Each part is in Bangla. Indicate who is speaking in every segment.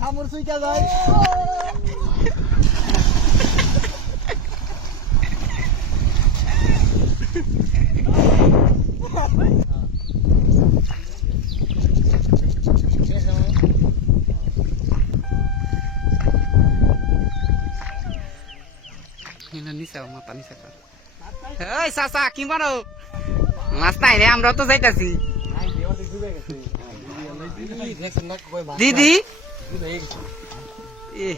Speaker 1: খামর সুইটা যায়।
Speaker 2: নিচে মাথা নিচে এই চাচা কি মারো? মাছ নাই রে আমরা তো যাইতাছি। দিদি? এ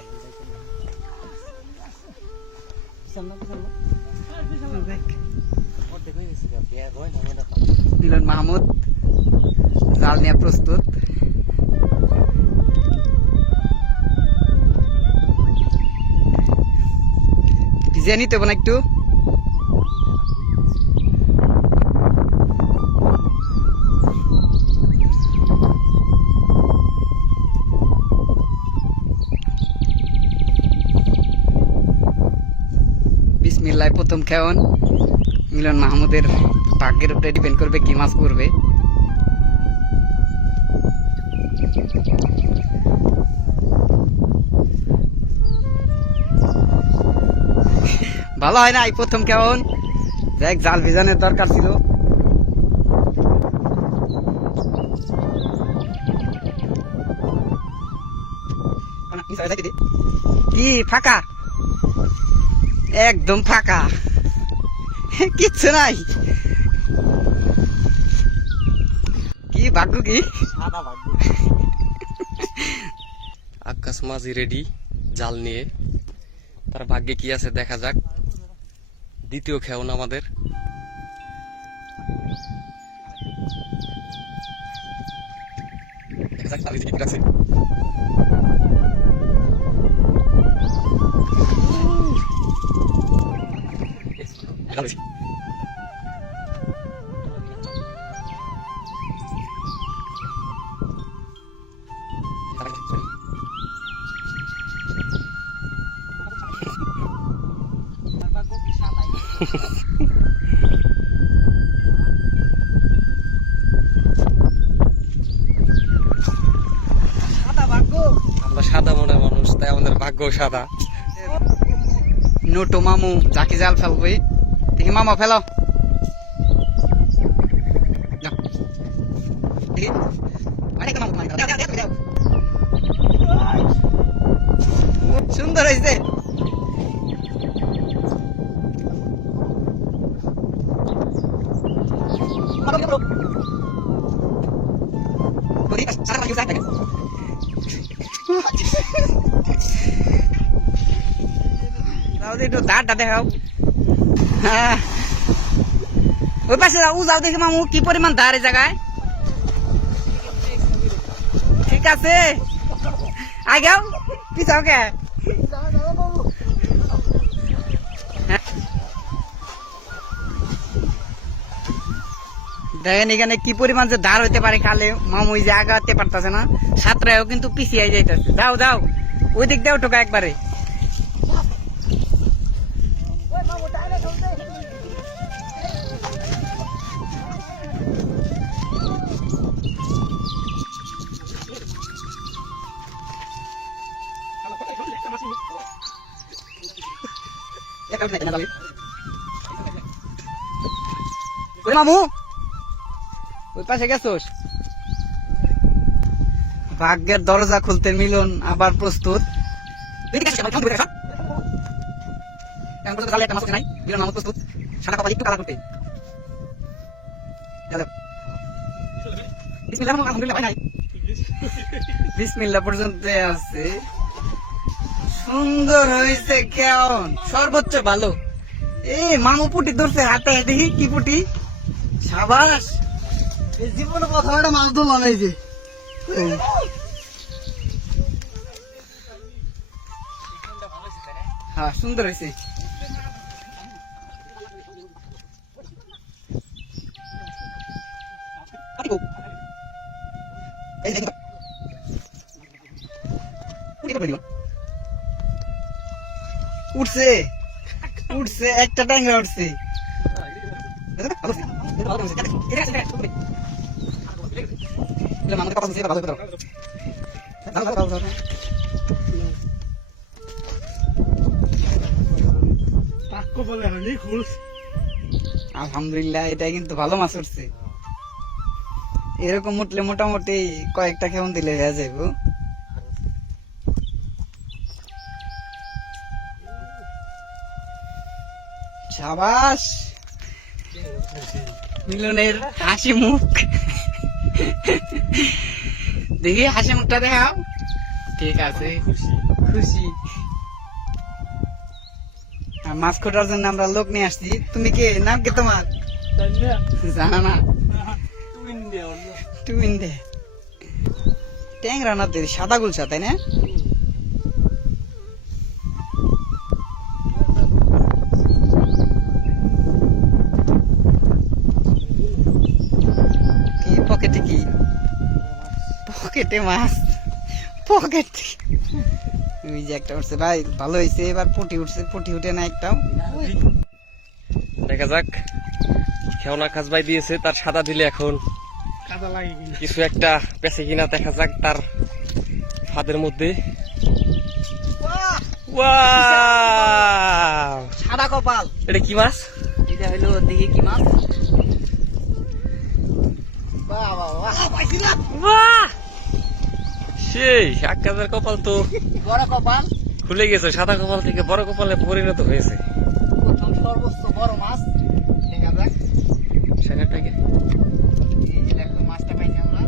Speaker 2: মিলন মাহমুদ। জাল নিয়ে প্রস্তুত। ভিজিয়ে নিতে একটু। বিসমিল্লাহ প্রথম খেয়ন মিলন মাহমুদের ভাগ্যের উপরে ডিপেন্ড করবে কি মাছ করবে ভালো হয় না এই প্রথম কেমন দেখ, জাল ভিজানোর দরকার ছিল। কি ফাঁকা? একদম ফাঁকা। কিচ্ছু নাই। কি ভাগ্য কি?
Speaker 3: আকাশ মাঝি রেডি জাল নিয়ে। তার ভাগ্যে কি আছে দেখা যাক। দ্বিতীয় খেউন আমাদের। দেখা যাক আমরা সাদা মনের মানুষ তাই আমাদের ভাগ্য সাদা।
Speaker 2: নোটো মামু জাকি জাল ফেলবে। দেখি মামা ফেলো যাও। দেখি। অনেক মামু, দাও, দাও, দাও, দাও। সুন্দর হয়েছে বলি, সারা বাড়ি উঠে থাকে। তাহলে একটু দাঁড়টা দেখাও হ্যাঁ ওই পাশে যাও, যাও দেখি মামু কি পরিমাণ এই জায়গায়? ঠিক আছে। আগেও পিছাও কে। দেখেন এখানে কি পরিমাণ যে ধার হইতে পারে খালে মামু যে আগাতে পারতেছে না সাতটায়ও কিন্তু পিছিয়ে যাইতেছে। যাও যাও ওই দিক দিয়ে টোকা একবারে। ওই মামু ওই পাশে গেছোস? ভাগ্যের দরজা খুলতে মিলন আবার প্রস্তুত। নাই, মিলন মামু প্রস্তুত সাদা কপাল একটু কালা করতে বিসমিল্লাহ আলহামদুলিল্লাহ নাই। বিসমিল্লাহ পর্যন্ত আছে। সুন্দর হয়েছে কেমন? সর্বোচ্চ ভালো। এই মামু পুটি ধরছে হাতে, দেখি কি পুটি? সাবাস!
Speaker 1: জীবনে প্রথম একটা মাছ ধরলাম এই যে।
Speaker 2: হ্যাঁ সুন্দর হয়েছে উঠছে। উঠছে একটা ট্যাংরা উঠছে। আলহামদুলিল্লাহ এটা কিন্তু ভালো মাছ উঠছে। এরকম উঠলে মোটামুটি কয়েকটা কেমন দিলে হয়ে যাইব সাবাস। মিলনের হাসি মুখ। দেখি হাসি মুখটা দেখাও। ঠিক আছে। খুশি। মাছ খোটার জন্য আমরা লোক নিয়ে আসছি। তুমি কে? নাম কি তোমার? জানা না। টুইন দে ট্যাংরা না সাদা গুলশা তাই না? পকেটে মাছ। পকেট ওই যে একটা উঠছে। ভাই ভালো হয়েছে এবার পুটি উঠছে। পুটি উঠে না একটাও।
Speaker 3: দেখা যাক। খেওনা খাজবাই দিয়েছে। তার সাদা দিলে এখন।
Speaker 1: কাদা লাগে কিনা
Speaker 3: কিছু একটা পেছে কিনা দেখা যাক তার ফাদের মধ্যে!
Speaker 2: সাদা কপাল।
Speaker 3: এটা কি মাছ?
Speaker 2: এটা হইল দেখি কি মাছ।
Speaker 1: বাহ বাহ বাহ।
Speaker 3: বাহ! সেই আকাশের কপাল তো
Speaker 2: বড় কপাল?
Speaker 3: খুলে গেছে সাদা কপাল থেকে বড় কপালে পরিণত হয়েছে।
Speaker 2: প্রথম সর্বোচ্চ বড় মাছ দেখা যাক।
Speaker 3: সেখানটাকে
Speaker 2: এই যে দেখো মাছটা পাইছি আমরা।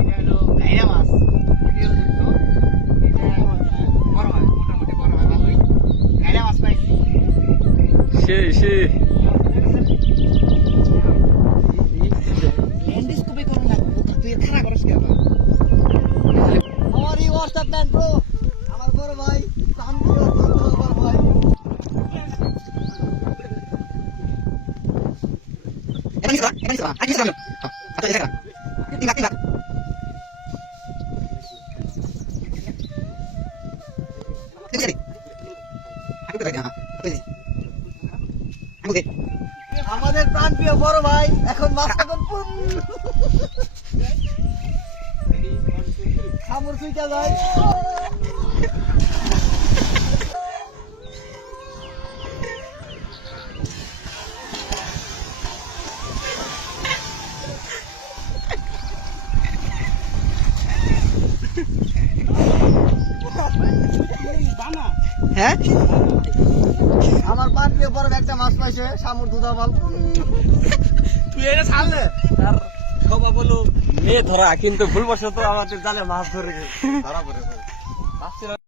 Speaker 2: এটা হলো গাইরা মাছ। বড় হয় মোটামুটি বড় হয় ভালোই। গাইরা মাছ পাইছি।
Speaker 3: সেই সেই
Speaker 2: ল্যান্ডিস্কোপে করুন না তুই খারাপ করিস কে আবার
Speaker 1: আমার এই হোয়াটসঅ্যাপ দেন ব্রো ভাই ভাই।
Speaker 2: আগে আচ্ছা এটা তিন তিন হ্যাঁ
Speaker 1: আমাদের প্রাণপ্রিয় বড় ভাই এখন মাছ তখন খামর সুইটা যায়
Speaker 2: হ্যাঁ?
Speaker 1: আমার প্রাণপ্রিয় বড় একটা মাছ পাইছে, সামুর দুধা বল।
Speaker 3: তুই এটা ছাড়লে আর সবা বলো মেয়ে ধরা, কিন্তু ভুলবশত আমাদের জালে মাছ ধরে ধরা পড়েছে